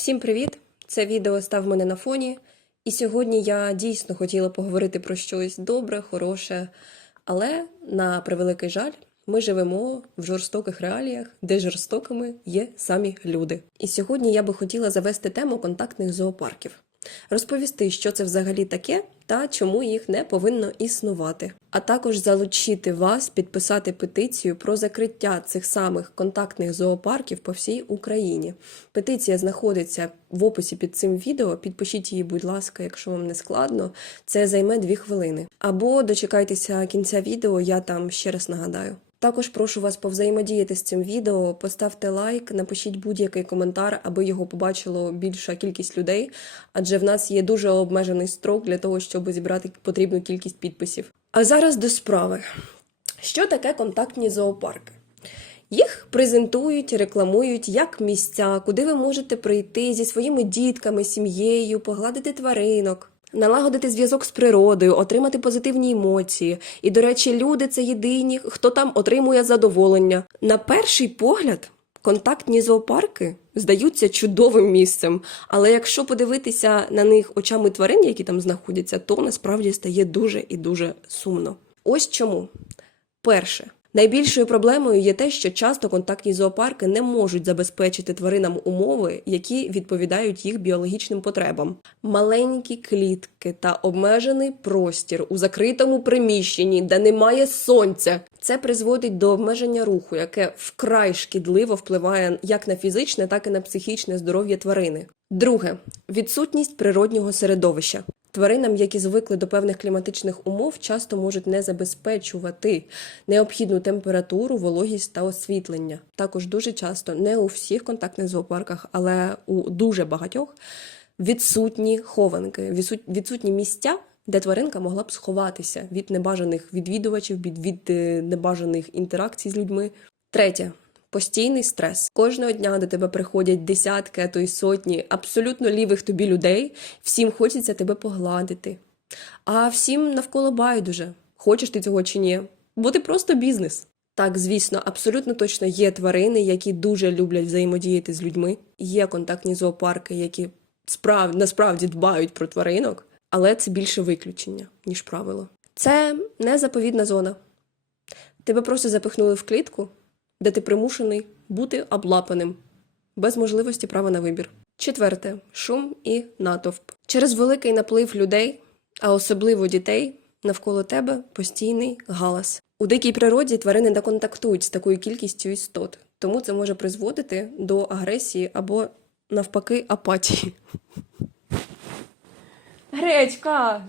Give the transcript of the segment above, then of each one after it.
Всім привіт! Це відео став мене на фоні. І сьогодні я дійсно хотіла поговорити про щось добре, хороше. Але, на превеликий жаль, ми живемо в жорстоких реаліях, де жорстокими є самі люди. І сьогодні я би хотіла завести тему контактних зоопарків, розповісти, що це взагалі таке та чому їх не повинно існувати, а також залучити вас підписати петицію про закриття цих самих контактних зоопарків по всій Україні. Петиція знаходиться в описі під цим відео. Підпишіть її, будь ласка, якщо вам не складно. Це займе дві хвилини. Або дочекайтеся кінця відео, я там ще раз нагадаю. Також прошу вас повзаємодіяти з цим відео, поставте лайк, напишіть будь-який коментар, аби його побачило більша кількість людей, адже в нас є дуже обмежений строк для того, щоб зібрати потрібну кількість підписів. А зараз до справи. Що таке контактні зоопарки? Їх презентують, рекламують як місця, куди ви можете прийти зі своїми дітками, сім'єю, погладити тваринок, налагодити зв'язок з природою, отримати позитивні емоції. І, до речі, люди це єдині, хто там отримує задоволення. На перший погляд. Контактні зоопарки здаються чудовим місцем, але якщо подивитися на них очами тварин, які там знаходяться, то насправді стає дуже і дуже сумно. Ось чому. Перше, найбільшою проблемою є те, що часто контактні зоопарки не можуть забезпечити тваринам умови, які відповідають їх біологічним потребам. Маленькі клітки та обмежений простір у закритому приміщенні, де немає сонця. Це призводить до обмеження руху, яке вкрай шкідливо впливає як на фізичне, так і на психічне здоров'я тварини. Друге відсутність природнього середовища. Тваринам, які звикли до певних кліматичних умов, часто можуть не забезпечувати необхідну температуру, вологість та освітлення. Також дуже часто, не у всіх контактних зоопарках, але у дуже багатьох відсутні хованки, відсутні місця, де тваринка могла б сховатися від небажаних відвідувачів, від, е, небажаних інтеракцій з людьми. Третє. Постійний стрес. Кожного дня до тебе приходять десятки, а то й сотні абсолютно лівих тобі людей. Всім хочеться тебе погладити. А всім навколо байдуже, хочеш ти цього чи ні. Бо ти просто бізнес. Так, звісно, абсолютно точно є тварини, які дуже люблять взаємодіяти з людьми. Є контактні зоопарки, які справ... насправді дбають про тваринок, але це більше виключення, ніж правило. Це не заповідна зона. Тебе просто запихнули в клітку, де ти примушений бути облапаним, без можливості права на вибір. Четверте шум і натовп. Через великий наплив людей, а особливо дітей, навколо тебе постійний галас. У дикій природі тварини не контактують з такою кількістю істот, тому це може призводити до агресії або навпаки апатії. Гречка!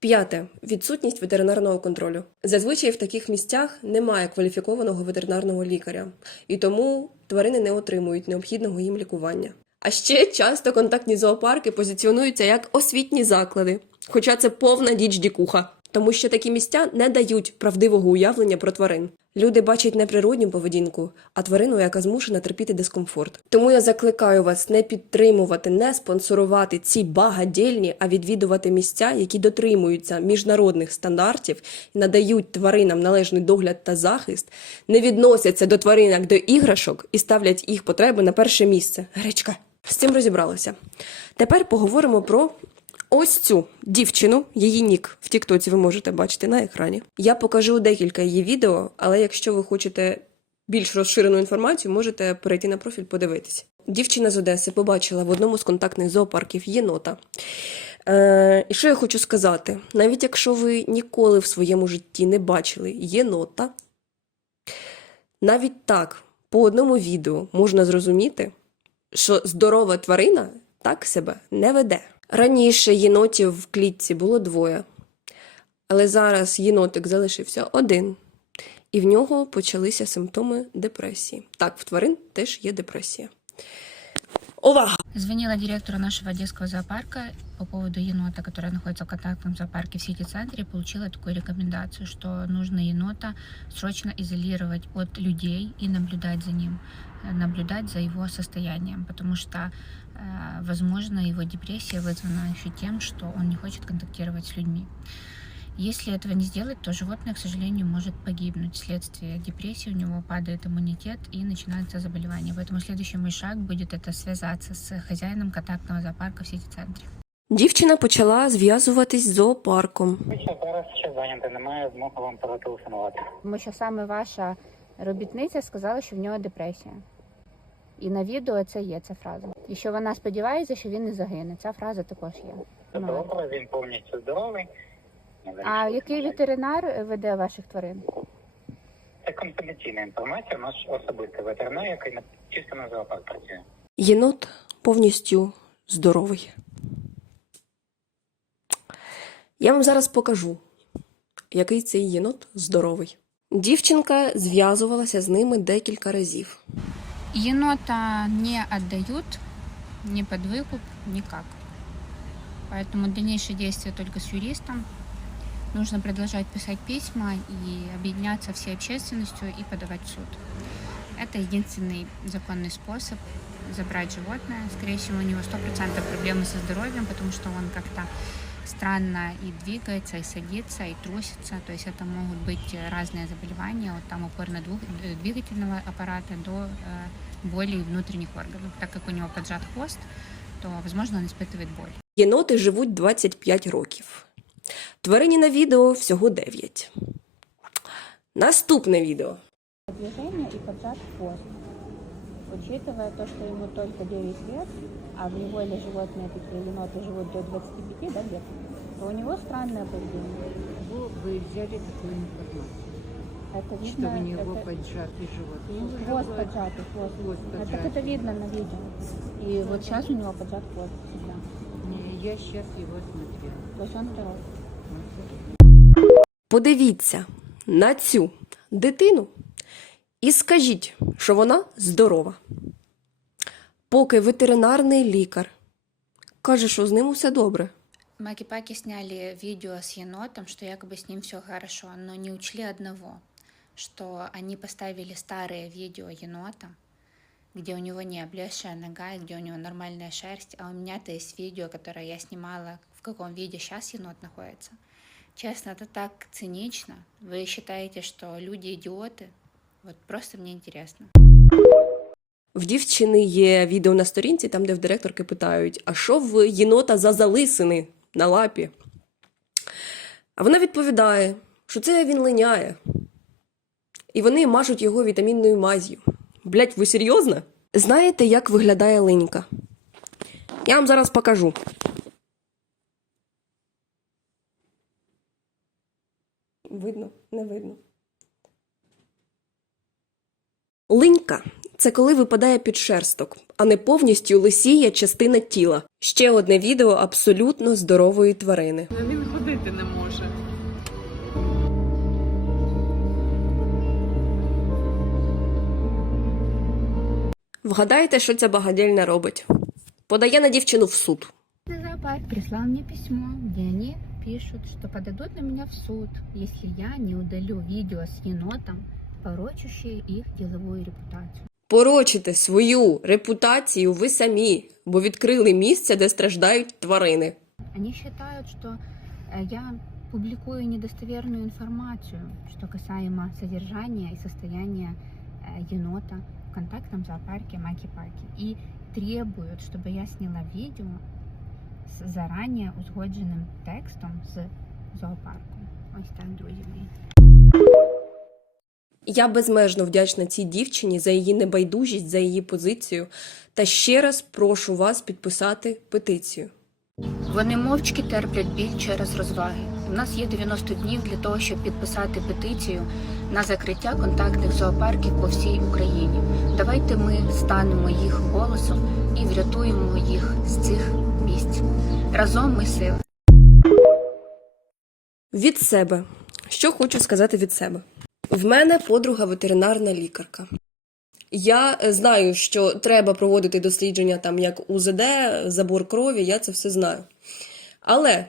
П'яте відсутність ветеринарного контролю. Зазвичай в таких місцях немає кваліфікованого ветеринарного лікаря, і тому тварини не отримують необхідного їм лікування. А ще часто контактні зоопарки позиціонуються як освітні заклади, хоча це повна діч дікуха, тому що такі місця не дають правдивого уявлення про тварин. Люди бачать не природню поведінку, а тварину, яка змушена терпіти дискомфорт. Тому я закликаю вас не підтримувати, не спонсорувати ці багадільні, а відвідувати місця, які дотримуються міжнародних стандартів надають тваринам належний догляд та захист, не відносяться до тварин як до іграшок і ставлять їх потреби на перше місце. Гречка. З цим розібралися. Тепер поговоримо про ось цю дівчину, її нік в Тіктоці ви можете бачити на екрані. Я покажу декілька її відео, але якщо ви хочете більш розширену інформацію, можете перейти на профіль подивитися. Дівчина з Одеси побачила в одному з контактних зоопарків єнота. Е, і що я хочу сказати? Навіть якщо ви ніколи в своєму житті не бачили єнота, навіть так по одному відео можна зрозуміти, що здорова тварина так себе не веде. Раніше єнотів в клітці було двоє, але зараз єнотик залишився один, і в нього почалися симптоми депресії. Так, в тварин теж є депресія. Увага! Звонила директору нашего детского зоопарка по поводу енота, который находится в контактном зоопарке в Сити-центре, получила такую рекомендацию, что нужно енота срочно изолировать от людей и наблюдать за ним, наблюдать за его состоянием, потому что, э, возможно, его депрессия вызвана еще тем, что он не хочет контактировать с людьми. Если этого не сделать, то животное, к сожалению, может погибнуть. Вследствие депрессии у него падает иммунитет и начинается заболевание. Поэтому следующий мой шаг будет это связаться с хозяином контактного зоопарка в сити-центре. Дівчина почала зв'язуватись з зоопарком. Звичайно, зараз ще зайнято, немає змоги вам перетелефонувати. Тому що саме ваша робітниця сказала, що в нього депресія. І на відео це є ця фраза. І що вона сподівається, що він не загине. Ця фраза також є. Добре, він повністю здоровий. А який ветеринар веде ваших тварин? Це конфіденційна інформація, наш особистий ветеринар, який на чисто на зоопарк працює. Єнот повністю здоровий. Я вам зараз покажу, який цей єнот здоровий. Дівчинка зв'язувалася з ними декілька разів. Енота не отдают ни под выкуп, никак. Поэтому дальнейшие действия только с юристом. Нужно продолжать писать письма и объединяться всей общественностью и подавать в суд. Это единственный законный способ забрать животное. Скорее всего, у него 100% проблемы со здоровьем, потому что он как-то странно и двигается, и садится, и трусится. То есть это могут быть разные заболевания, от там опорно-двигательного аппарата до э, болей внутренних органов. Так как у него поджат хвост, то, возможно, он испытывает боль. Єноти живуть 25 років. Тварині на відео всього 9. Наступне відео. Движение и поджат хвост. Учитывая то, что ему только 9 лет, а в неволе животные такие еноты живут до 25 да, лет, то у него странное поведение. Вы, вы взяли такую информацию, Это что видно, у него это- поджатый живот. Ну, хвост живот. поджатый, хвост. Хвост А Так поджатый. это видно на видео. И вот сейчас у него поджат хвост всегда. Не, Я сейчас его смотрела. То есть он здоров. Подивіться на цю дитину і скажіть, що вона здорова. Поки ветеринарний лікар каже, що з ним усе добре. Маки-паки сняли видео с енотом, что якобы с ним все хорошо, но не учли одного, что они поставили старые видео енота, где у него не облезшая нога, и где у него нормальная шерсть, а у меня-то есть видео, которое я снимала, в каком виде сейчас енот находится. Честно, это так цинично. Вы считаете, что люди идиоты? Вот просто мне интересно. В дівчини є відео на сторінці, там, де в директорки питають: а що в єнота за залисини на лапі? А вона відповідає, що це він линяє. І вони мажуть його вітамінною маз'ю. Блять, ви серйозно? Знаєте, як виглядає линька? Я вам зараз покажу. Видно, не видно. Линька це коли випадає підшерсток, а не повністю лисіє частина тіла. Ще одне відео абсолютно здорової тварини. Він ходити не може. Вгадайте, що ця багадільня робить? Подає на дівчину в суд. Зоопарк прислал мне письмо, где они пишут, что подадут на меня в суд, если я не удалю видео с енотом, порочащие их деловую репутацию. Порочите свою репутацію ви самі, бо відкрили місце, де страждають тварини. Они считают, что э, я публикую недостоверную информацию, что касаемо содержания и состояния э, енота в контактном зоопарке Маки-Паки. И требуют, чтобы я сняла видео с заранее узгодженным текстом з зоопарку. Ось так, друзі мої. Я безмежно вдячна цій дівчині за її небайдужість, за її позицію. Та ще раз прошу вас підписати петицію. Вони мовчки терплять біль через розваги. У нас є 90 днів для того, щоб підписати петицію на закриття контактних зоопарків по всій Україні. Давайте ми станемо їх голосом і врятуємо їх з цих місць. Разом ми сила. Від себе. Що хочу сказати від себе? В мене подруга ветеринарна лікарка. Я е, знаю, що треба проводити дослідження там як УЗД, забор крові, я це все знаю. Але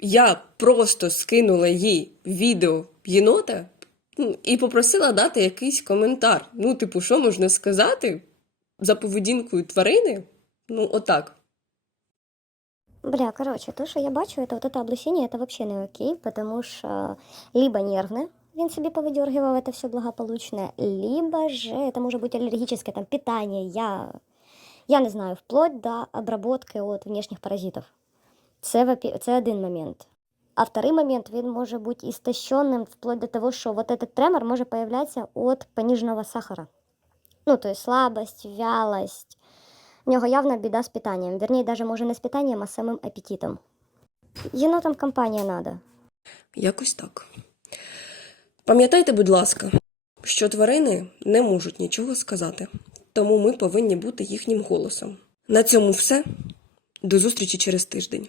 я просто скинула їй відео єнота ну, і попросила дати якийсь коментар. Ну, типу, що можна сказати за поведінкою тварини? Ну, отак. Бля, короче, то, що я бачу, это вот это облысение, это вообще не окей, потому что либо нервне, він собі повидергивав это все благополучно, либо же это може бути аллергическое там питание, я, я не знаю, вплоть до обработки от внешніх паразитів. Це, вопі- це один момент. А второй момент, він може бути істощенним вплоть до того, що вот этот тремор може появлятися від пониженого сахара. Ну, то есть слабость, вялость. У нього явна біда з питанням. Вірніше, навіть може не з питанням, а з самим апетитом. Єнотам компанія надо. Якось так. Пам'ятайте, будь ласка, що тварини не можуть нічого сказати, тому ми повинні бути їхнім голосом. На цьому все. До зустрічі через тиждень.